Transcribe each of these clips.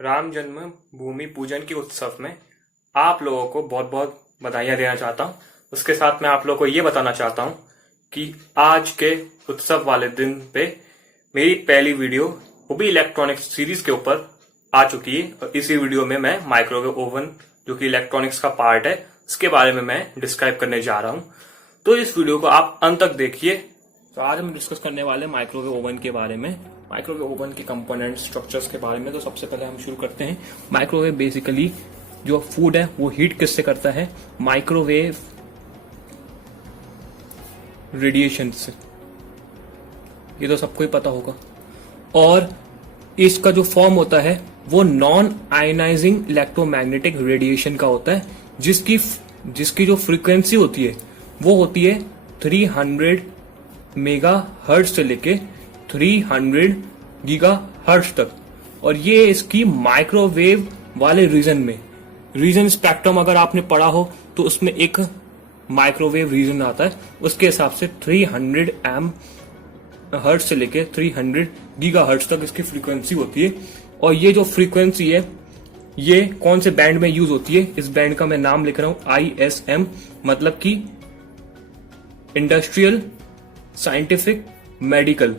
राम जन्म भूमि पूजन के उत्सव में आप लोगों को बहुत बहुत बधाइयां देना चाहता हूं। उसके साथ मैं आप लोगों को ये बताना चाहता हूं कि आज के उत्सव वाले दिन पे मेरी पहली वीडियो वो भी इलेक्ट्रॉनिक्स सीरीज के ऊपर आ चुकी है और इसी वीडियो में मैं माइक्रोवेव ओवन जो कि इलेक्ट्रॉनिक्स का पार्ट है उसके बारे में मैं डिस्क्राइब करने जा रहा हूं। तो इस वीडियो को आप अंत तक देखिए। तो आज हम डिस्कस करने वाले माइक्रोवेव ओवन के बारे में, माइक्रोवेव ओवन के कंपोनेंट स्ट्रक्चर्स के बारे में। तो सबसे पहले हम शुरू करते हैं। माइक्रोवेव बेसिकली जो फूड है वो हीट किससे करता है? माइक्रोवेव रेडिएशन से, ये तो सबको ही पता होगा। और इसका जो फॉर्म होता है वो नॉन आयनाइजिंग इलेक्ट्रोमैग्नेटिक रेडिएशन का होता है, जिसकी जो फ्रीक्वेंसी होती है वो होती है 300 मेगा हर्ट्ज से लेके 300 गीगा हर्ट्ज तक। और ये इसकी माइक्रोवेव वाले रीजन स्पेक्ट्रम अगर आपने पढ़ा हो तो उसमें एक माइक्रोवेव रीजन आता है, उसके हिसाब से 300 एम हर्ट्ज से लेके 300 गीगा हर्ट्ज तक इसकी फ्रीक्वेंसी होती है। और ये जो फ्रीक्वेंसी है ये कौन से बैंड में यूज होती है? इस बैंड का मैं नाम लिख रहा हूं ISM, मतलब कि इंडस्ट्रियल साइंटिफिक मेडिकल,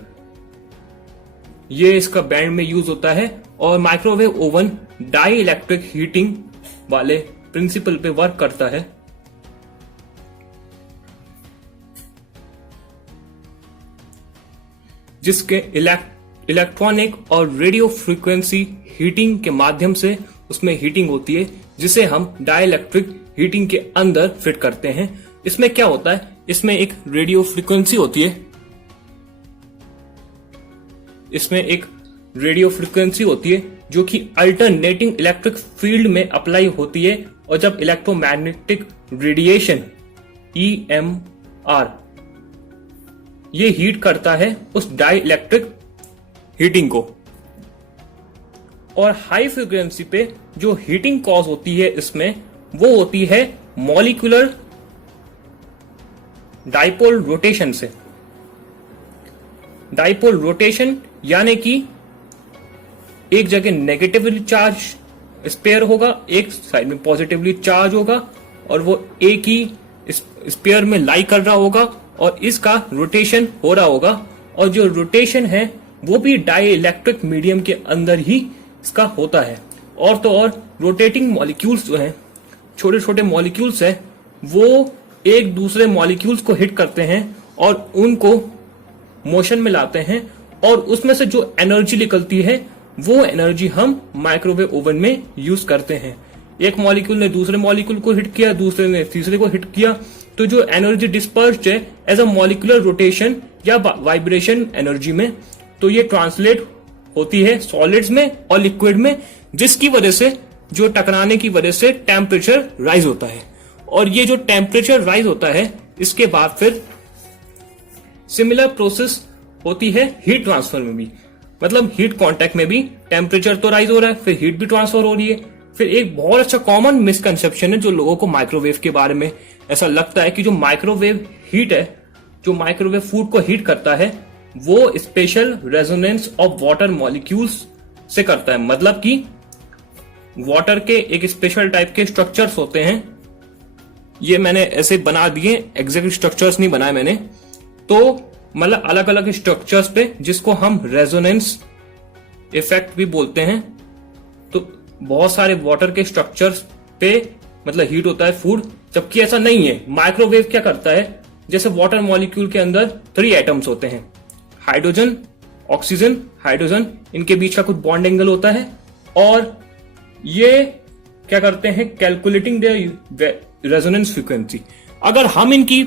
ये इसका बैंड में यूज होता है। और microwave oven dielectric heating वाले प्रिंसिपल पे वर्क करता है, जिसके इलेक्ट्रॉनिक और रेडियो फ्रीक्वेंसी हीटिंग के माध्यम से उसमें हीटिंग होती है, जिसे हम डाई इलेक्ट्रिक हीटिंग के अंदर फिट करते हैं। इसमें क्या होता है? इसमें एक रेडियो फ्रीक्वेंसी होती है, इसमें एक रेडियो फ्रीक्वेंसी होती है जो कि अल्टरनेटिंग इलेक्ट्रिक फील्ड में अप्लाई होती है। और जब इलेक्ट्रोमैग्नेटिक रेडिएशन EMR ये हीट करता है उस डाई इलेक्ट्रिक हीटिंग को। और हाई फ्रीक्वेंसी पे जो हीटिंग कॉज होती है इसमें वो होती है मॉलिक्यूलर डाइपोल रोटेशन से। डाइपोल रोटेशन यानी कि एक जगह नेगेटिवली चार्ज स्पेयर होगा, एक साइड में पॉजिटिवली चार्ज होगा, और वो एक ही स्पेयर में लाई कर रहा होगा और इसका रोटेशन हो रहा होगा। और जो रोटेशन है वो भी डाई इलेक्ट्रिक मीडियम के अंदर ही इसका होता है। और तो और रोटेटिंग मॉलिक्यूल्स जो हैं, छोटे छोटे मॉलिक्यूल्स हैं, वो एक दूसरे मॉलिक्यूल्स को हिट करते हैं और उनको मोशन में लाते हैं। और उसमें से जो एनर्जी निकलती है वो एनर्जी हम माइक्रोवेव ओवन में यूज करते हैं। एक मॉलिक्यूल ने दूसरे मॉलिक्यूल को हिट किया, दूसरे ने तीसरे को हिट किया, तो जो एनर्जी डिस्पर्स्ड है एज अ मॉलिक्यूलर रोटेशन या वाइब्रेशन एनर्जी में, तो ये ट्रांसलेट होती है सॉलिड्स में और लिक्विड में, जिसकी वजह से जो टकराने की वजह से टेम्परेचर राइज होता है। और ये जो टेम्परेचर राइज होता है इसके बाद फिर सिमिलर प्रोसेस होती है हीट ट्रांसफर में भी, मतलब हीट कांटेक्ट में भी टेम्परेचर तो राइज हो रहा है, फिर हीट भी ट्रांसफर हो रही है। फिर एक बहुत अच्छा कॉमन मिसकंसेप्शन है जो लोगों को माइक्रोवेव के बारे में ऐसा लगता है कि जो माइक्रोवेव हीट है, जो माइक्रोवेव फूड को हीट करता है, वो special resonance of water molecules से करता है। मतलब कि वाटर के एक स्पेशल टाइप के स्ट्रक्चर्स होते हैं, ये मैंने ऐसे बना दिए, एग्जैक्ट स्ट्रक्चर्स नहीं बनाए मैंने, तो मतलब अलग अलग स्ट्रक्चर्स पे, जिसको हम रेजोनेंस इफेक्ट भी बोलते हैं। तो बहुत सारे वाटर के स्ट्रक्चर्स पे मतलब हीट होता है फूड, जबकि ऐसा नहीं है। माइक्रोवेव क्या करता है, जैसे वाटर मॉलिक्यूल के अंदर 3 एटम्स होते हैं, हाइड्रोजन, ऑक्सीजन, हाइड्रोजन, इनके बीच का कुछ बॉन्ड एंगल होता है। और ये क्या करते हैं, कैलकुलेटिंग द रेजोनेंस फ्रीक्वेंसी। अगर हम इनकी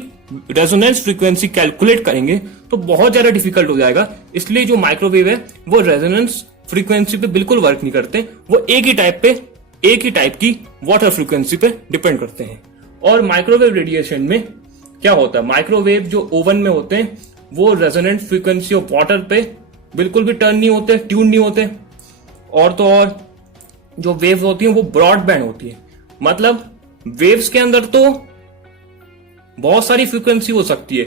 रेजोनेंस फ्रीक्वेंसी कैलकुलेट करेंगे तो बहुत ज्यादा डिफिकल्ट हो जाएगा। इसलिए जो माइक्रोवेव है वो रेजोनेंस फ्रीक्वेंसी पे बिल्कुल वर्क नहीं करते, वो एक ही टाइप की वाटर फ्रीक्वेंसी पे डिपेंड करते हैं। और माइक्रोवेव रेडिएशन में क्या होता है, माइक्रोवेव जो ओवन में होते हैं वो रेजोनेंट फ्रीक्वेंसी ऑफ वाटर पे बिल्कुल भी टर्न नहीं होते, ट्यून नहीं होते। और तो और जो वेव होती है वो ब्रॉड बैंड होती है, मतलब वेव्स के अंदर तो बहुत सारी फ्रीक्वेंसी हो सकती है,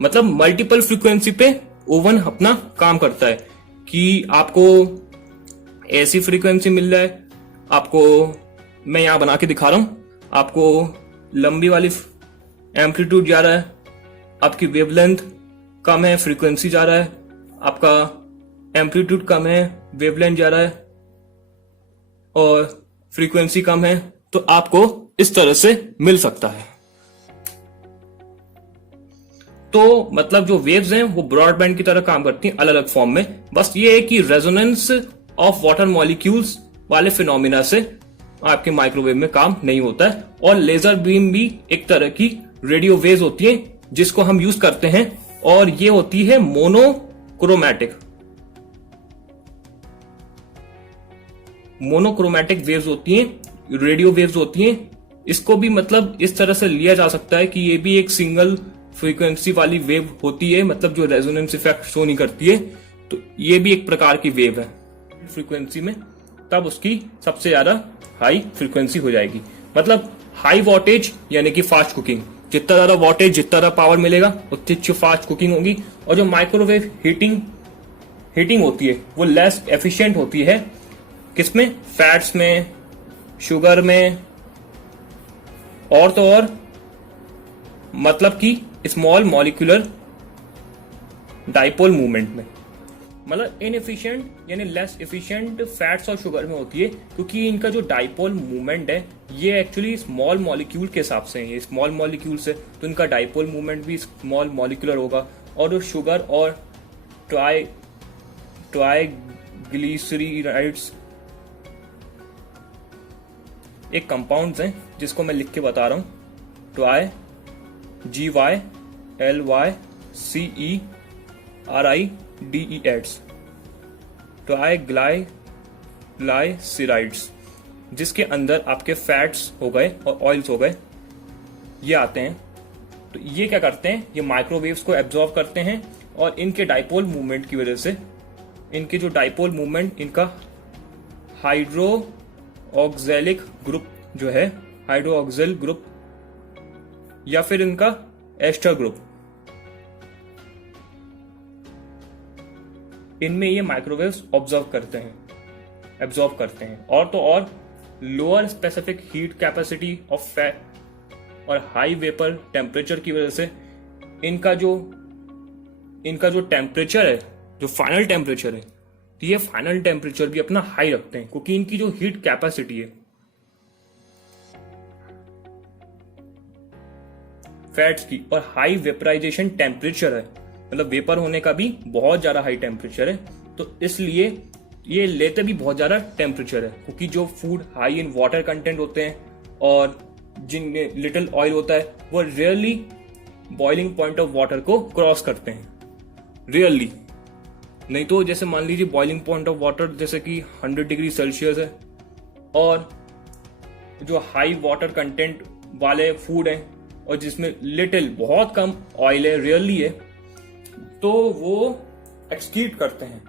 मतलब मल्टीपल फ्रीक्वेंसी पे ओवन अपना काम करता है। कि आपको ऐसी फ्रीक्वेंसी मिल रहा है आपको, मैं यहां बना के दिखा रहा हूं, आपको लंबी वाली एम्पलीट्यूड जा रहा है, आपकी वेवलेंथ कम है, फ्रीक्वेंसी जा रहा है, आपका एम्पलीट्यूड कम है, वेवलेंथ जा रहा है और फ्रीक्वेंसी कम है, तो आपको इस तरह से मिल सकता है। तो मतलब जो वेव्स हैं वो ब्रॉडबैंड की तरह काम करती हैं अलग अलग फॉर्म में। बस ये है कि रेजोनेंस ऑफ वाटर मॉलिक्यूल्स वाले फिनोमिना से आपके माइक्रोवेव में काम नहीं होता है। और लेजर बीम भी एक तरह की रेडियो वेव्स होती है जिसको हम यूज करते हैं, और ये होती है मोनोक्रोमैटिक वेव्स होती हैं, रेडियो वेव्स होती हैं। इसको भी मतलब इस तरह से लिया जा सकता है कि ये भी एक सिंगल फ्रीक्वेंसी वाली वेव होती है, मतलब जो रेजोनेंस इफेक्ट शो नहीं करती है, तो ये भी एक प्रकार की वेव है फ्रीक्वेंसी में, तब उसकी सबसे ज्यादा हाई फ्रीक्वेंसी हो जाएगी। मतलब हाई वॉटेज यानी कि फास्ट कुकिंग, जितना ज्यादा वॉटेज जितना ज्यादा पावर मिलेगा उतनी अच्छी फास्ट कुकिंग होगी। और जो माइक्रोवेव हीटिंग होती है वो लेस एफिशिएंट होती है, किसमें, फैट्स में, शुगर में, और तो और मतलब कि स्मॉल मॉलिक्यूलर डाइपोल मूवमेंट में। मतलब इनएफिशिएंट यानी लेस एफिशिएंट फैट्स और शुगर में होती है, क्योंकि इनका जो डाइपोल मूवमेंट है ये एक्चुअली स्मॉल मॉलिक्यूल के हिसाब से है, ये स्मॉल मॉलिक्यूल से, तो इनका डाइपोल मूवमेंट भी स्मॉल मॉलिक्यूलर होगा। और जो शुगर और ट्राइग्लिसराइड्स एक कंपाउंड्स हैं जिसको मैं लिख के बता रहा हूं, GYLYCERIDES, ट्राइग्लाइसराइड्स, जिसके अंदर आपके फैट्स हो गए और ऑयल्स हो गए, ये आते हैं। तो ये क्या करते हैं, ये माइक्रोवेव्स को एब्जॉर्ब करते हैं, और इनके डाइपोल मूवमेंट की वजह से, इनके जो डाइपोल मूवमेंट, इनका हाइड्रोक्सिलिक ग्रुप जो है, हाइड्रोक्सिल ग्रुप या फिर इनका एस्टर ग्रुप, इनमें ये माइक्रोवेव्स एब्जॉर्ब करते हैं। और तो और lower specific heat capacity of fat और हाई वेपर टेम्परेचर की वजह से इनका जो टेम्परेचर है, जो फाइनल टेम्परेचर है, तो ये फाइनल टेम्परेचर भी अपना हाई रखते हैं, क्योंकि इनकी जो हीट कैपेसिटी है फैट्स की, और हाई वेपराइजेशन टेम्परेचर है, मतलब वेपर होने का भी बहुत ज्यादा हाई टेम्परेचर है, तो इसलिए ये लेते भी बहुत ज्यादा टेम्परेचर है, क्योंकि जो food high in water content होते हैं और जिनमें लिटिल ऑयल होता है वो rarely boiling point of water को क्रॉस करते हैं, रियरली। नहीं तो जैसे मान लीजिए बॉइलिंग पॉइंट ऑफ वाटर जैसे कि 100 डिग्री सेल्सियस है, और जो हाई वाटर कंटेंट वाले फूड हैं और जिसमें लिटिल बहुत कम ऑयल है, रियरली है, तो वो एक्सक्रीट करते हैं